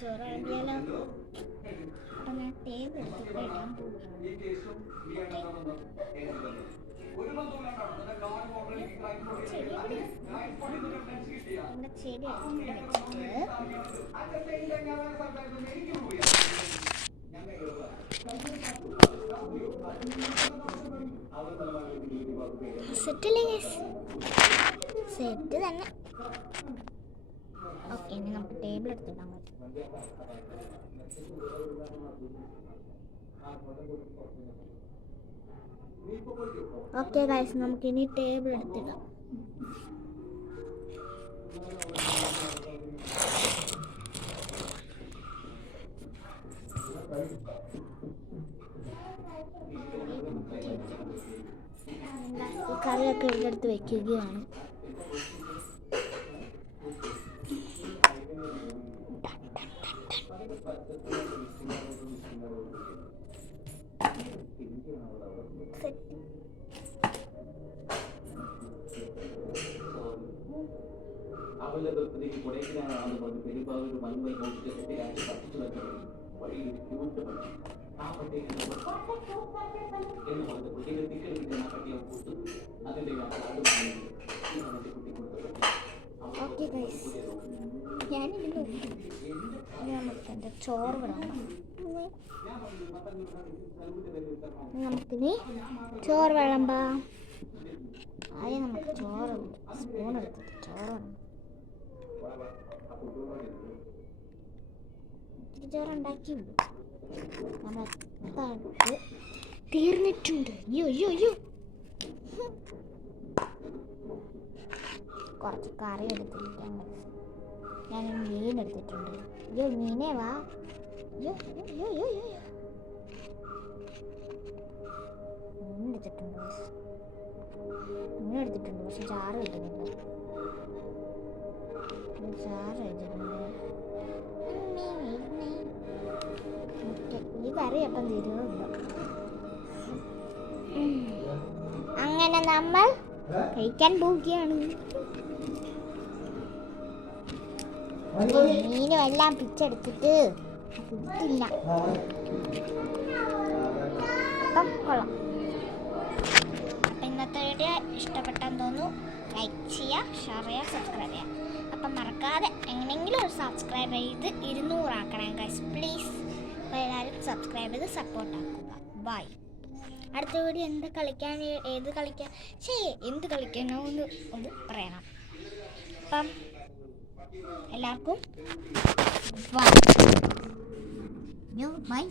ചോറ് വിളമ്പിയാലോ? അപ്പം ഞാൻ ടേബിൾ എടുത്തിട്ട് ഇടാൻ പോകും. ചെടി സെറ്റല്ലേ? സെറ്റ് തന്നെ. ഓക്കെ, ഇനി നമുക്ക് ടേബിൾ എടുത്തിടാൻ പറ്റും. ഓക്കെ ഗൈസ്, നമുക്കിനി ടേബിൾ എടുത്തിടാം. ഈ കറിയൊക്കെ ഇവിടെ അടുത്ത് വെക്കുകയാണ്. അവളുടെ ബർത്ത്ഡേക്ക് കൊടൈക്കനാലാണ് കൊണ്ട് പെരുമ്പാവൂർ മൺമൽ മോഷിച്ച് കത്തിച്ചു വെക്കുന്നത് വഴിയിൽ ക്യൂട്ട് പറ്റി ആ പട്ടിയെ എന്ന് പറഞ്ഞ കുട്ടികൾ ടിക്കറ്റ് കിട്ടാൻ ആ പട്ടിയെ കൊടുത്തു. അതിന്റെ കുട്ടി കൊടുത്തത് ചോറ് വിടണം. നമുക്കിനി ചോറ് വിളമ്പാം. ആദ്യം നമുക്ക് ചോറ് സ്പൂൺ എടുത്തിട്ട് ചോറ് ചോറുണ്ടാക്കി നമ്മളെ തീർന്നിട്ടുണ്ട്. അയ്യോ കുറച്ച് കറി എടുത്തിരിക്കാൻ ഞാൻ മീൻ എടുത്തിട്ടുണ്ട്. അയ്യോ മീനേ വാ. അയ്യോ മീൻ എടുത്തിട്ടുണ്ട്. പക്ഷെ ചാറ് കിട്ടുന്നില്ല. ഈ കറി അപ്പം തീരുന്നുണ്ടോ? അങ്ങനെ നമ്മൾ കഴിക്കാൻ പോവുകയാണ്. മീനും എല്ലാം പിച്ചെടുത്തിട്ട് കിട്ടില്ല. അപ്പം കൊള്ളാം. അപ്പം ഇന്നത്തെ വീഡിയോ ഇഷ്ടപ്പെട്ടെന്ന് തോന്നുന്നു. ലൈക്ക് ചെയ്യുക, ഷെയർ ചെയ്യുക, സബ്സ്ക്രൈബ് ചെയ്യുക. അപ്പം മറക്കാതെ എങ്ങനെയെങ്കിലും ഒരു സബ്സ്ക്രൈബ് ചെയ്ത് 200 ആക്കണം ഗൈസ്, പ്ലീസ്. അപ്പോൾ എല്ലാവരും സബ്സ്ക്രൈബ് ചെയ്ത് സപ്പോർട്ട് ആക്കുക. ബൈ. അടുത്ത വീഡിയോ എന്ത് കളിക്കാനോ ഒന്ന് പറയണം. അപ്പം എല്ലാവർക്കും ബൈ.